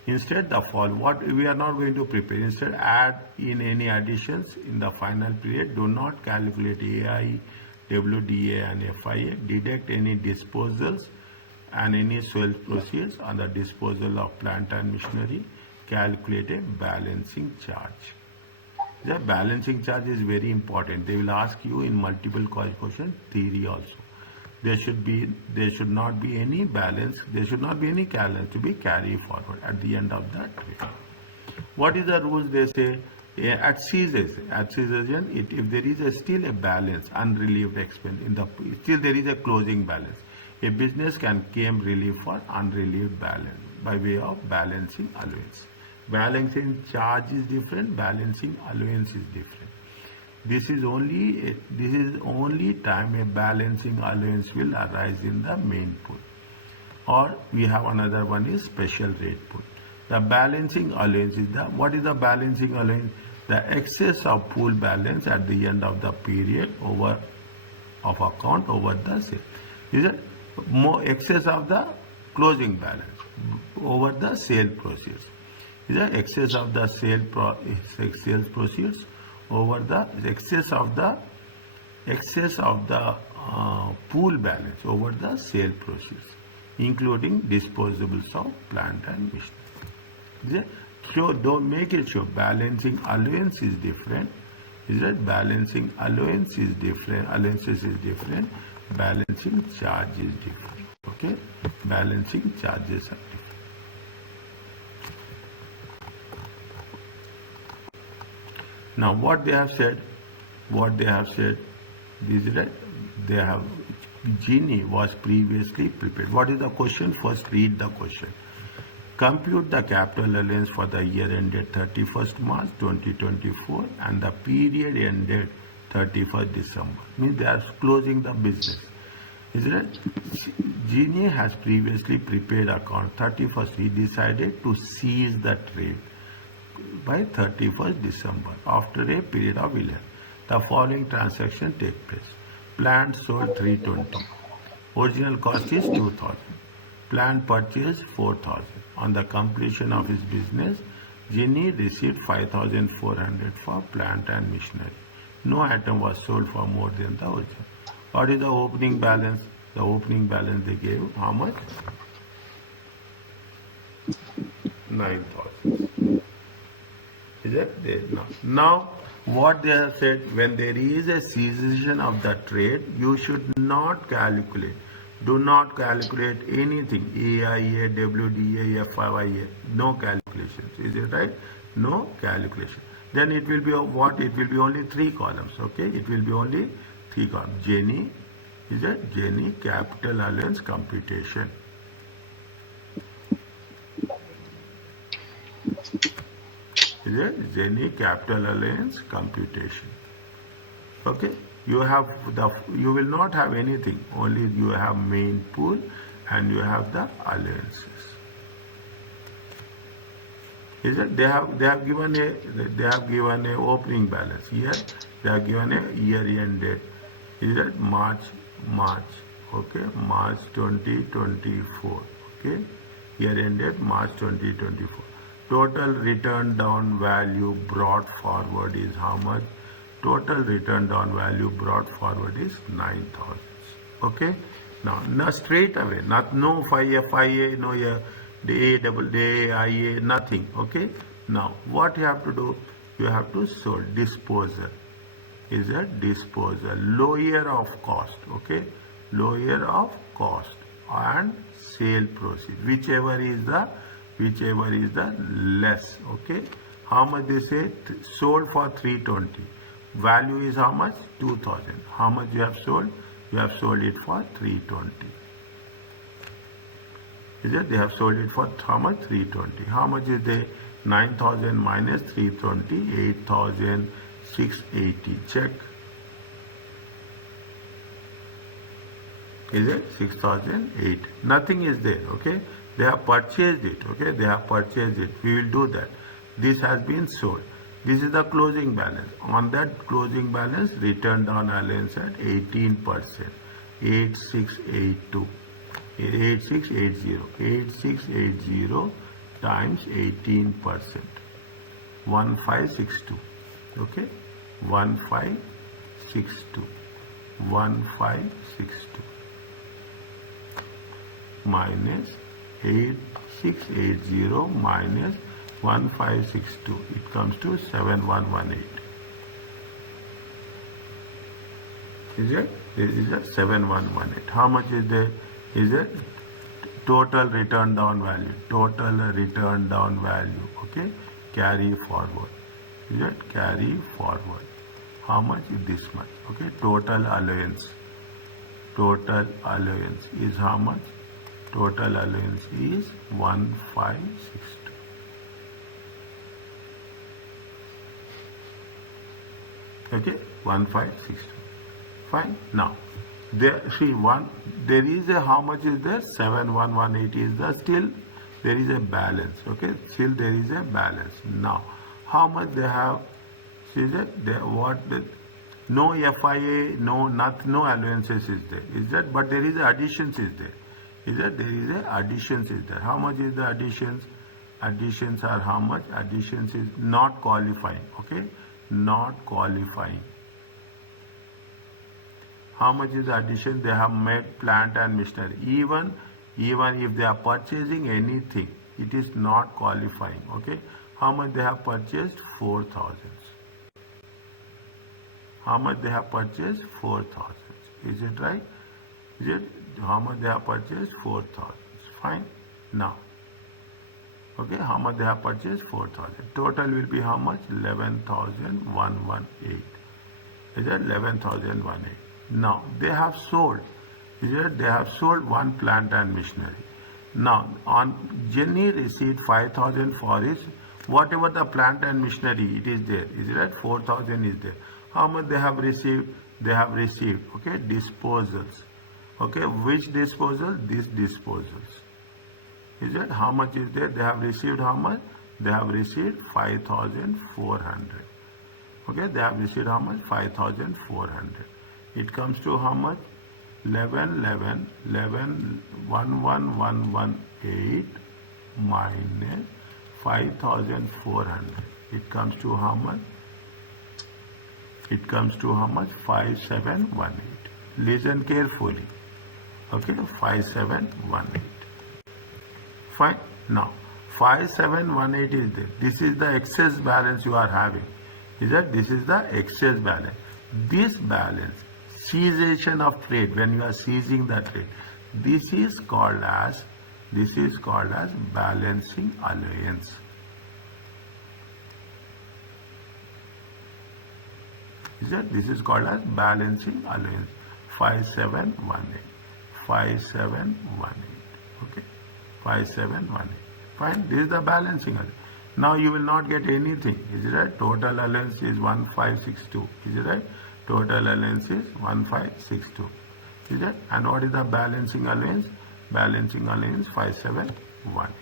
Instead, what we are not going to prepare. Instead, add in any additions in the final period. Do not calculate AI, WDA, and FIA. Deduct any disposals and any sales proceeds on the disposal of plant and machinery. Calculate a balancing charge. The balancing charge is very important. They will ask you in multiple choice question theory also. There should not be any balance. There should not be any balance to be carried forward at the end of that trade. What is the rules? They say at cessation, if there is still a balance, unrelieved expense still there is a closing balance. A business can claim relief for unrelieved balance by way of balancing allowance. Balancing charge is different. Balancing allowance is different. This is only time a balancing allowance will arise in the main pool. Or we have another one is special rate pool. The balancing allowance is what is the balancing allowance? The excess of pool balance at the end of the period of account over the sale. Is it more excess of the closing balance over the sale proceeds? Is the excess of the sales proceeds over the excess of the pool balance over the sale proceeds, including disposables of plant and machinery. So don't make it sure. Balancing allowance is different. Is that balancing allowance is different? Allowances is different. Balancing charge is different. Okay, balancing charges are different. Now what they have said, is that they have Genie was previously prepared. What is the question? First read the question. Compute the capital allowance for the year ended 31st March 2024 and the period ended 31st December. Means they are closing the business. Isn't it? Genie has previously prepared account 31st. He decided to seize the trade by 31st December after a period of 11. The following transaction take place. Plant sold 320. Original cost is 2000. Plant purchase 4000. On the completion of his business, Genie received 5400 for plant and machinery. No item was sold for more than the original. What is the opening balance? The opening balance they gave how much? 9000. Is that there? Now, what they have said, when there is a cessation of the trade, you should not calculate. Do not calculate anything. AIA, WDA, FIA. No calculations. Is it right? No calculation. then it will be what? It will be only 3 columns. Okay, it will be only 3 columns. Jenny, is it Jenny capital allowance computation? Is it Jenny capital allowance computation? Okay, you will not have anything, only you have main pool and you have the allowances. Is it? They have given a opening balance. Here they have given a year end date. Is it March? Okay, March 2024. Okay, year end date March 2024. Total return down value brought forward is how much? Total return down value brought forward is 9,000. Okay, now straight away, no FIA, no IA, nothing. Okay, now what you have to do? You have to sold disposal. Is a disposal, lower of cost. Okay, lower of cost and sale proceed, whichever is the less. Okay, how much they say? Sold for 320. Value is how much? 2,000. How much you have sold? You have sold it for 320. Is it? They have sold it for how much? 320. How much is the 9,000 minus 320? 8,680. Check. Is it? 6,008. Nothing is there. Okay. They have purchased it. Okay. They have purchased it. We will do that. This has been sold. This is the closing balance. On that closing balance, return down allowance at 18%. 8682. 8680. 8680 times 18%. 1562. Okay. 1562. 1562. Minus 8680 minus 1562. It comes to 7118. Is it? This is a 7118. How much is there? Is it total return down value? Total return down value. Okay. Carry forward. Is it? Carry forward. How much is this much? Okay. Total allowance. Total allowance is how much? Total allowance is 1562. Okay, 1562. Fine. Now, there is a, how much is there? 7118 is the, still there is a balance. Okay, still there is a balance. Now, how much they have? Is it? No FIA, no allowances is there. Is that? But there is a additions is there. Is that? There is a additions is there. How much is the additions? Additions are how much? Additions is not qualifying. Okay, not qualifying. How much is the addition? They have made plant and machinery. Even if they are purchasing anything, it is not qualifying. Okay, how much they have purchased? 4,000. How much they have purchased? 4,000. Is it right? Is it? How much they have purchased? 4,000. Fine. Now, okay, how much they have purchased? 4,000. Total will be how much? 11,118. Is that 11,118? Now, they have sold. Is it? They have sold one plant and machinery. Now, on Jenny received 5,000 for his, whatever the plant and machinery, it is there. Is it right? 4,000 is there. How much they have received? They have received, okay, disposals. Okay, which disposal? These disposals. Is it? How much is there? They have received how much? They have received 5,400. Okay, they have received how much? 5,400. It comes to how much? 11,11118 minus 5,400. It comes to how much? It comes to how much? 5718. Listen carefully. Okay, 5718. Fine. Now, 5718 is there. This is the excess balance you are having. Is that? This is the excess balance. This balance, cessation of trade, when you are ceasing the trade, this is called as balancing allowance. Is that this is called as balancing allowance 5718. 5718. Okay, 5718. Fine, this is the balancing allowance. Now you will not get anything. Is it right? Total allowance is 1562. Is it right? Total allowance is 1562. Is it? And what is the balancing allowance? Balancing allowance 5718.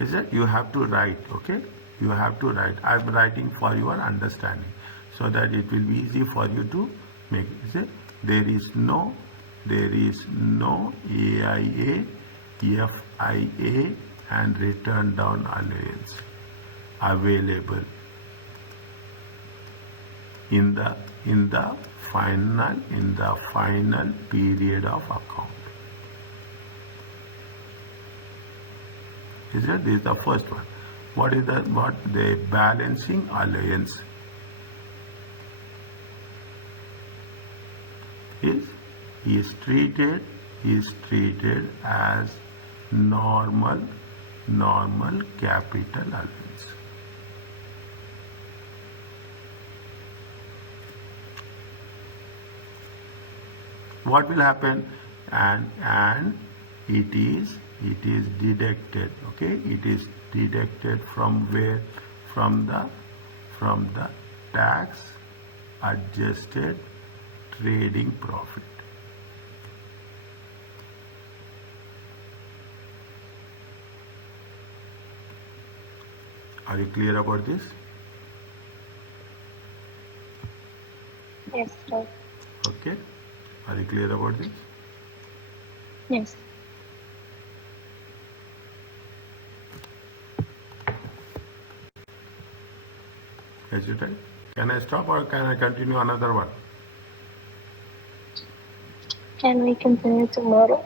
Is it? You have to write. Okay, you have to write. I am writing for your understanding, so that it will be easy for you to make. Is it? There is no AIA, FIA and return down allowance available in the final period of account. Is it? This is the first one. What the balancing allowance is treated as normal capital allowance. What will happen? And it is deducted. Okay, it is deducted from where? From the tax adjusted trading profit. Are you clear about this? Yes, sir. Okay. Are you clear about this? Yes. Is it right? Can I stop or can I continue another one? Can we continue tomorrow?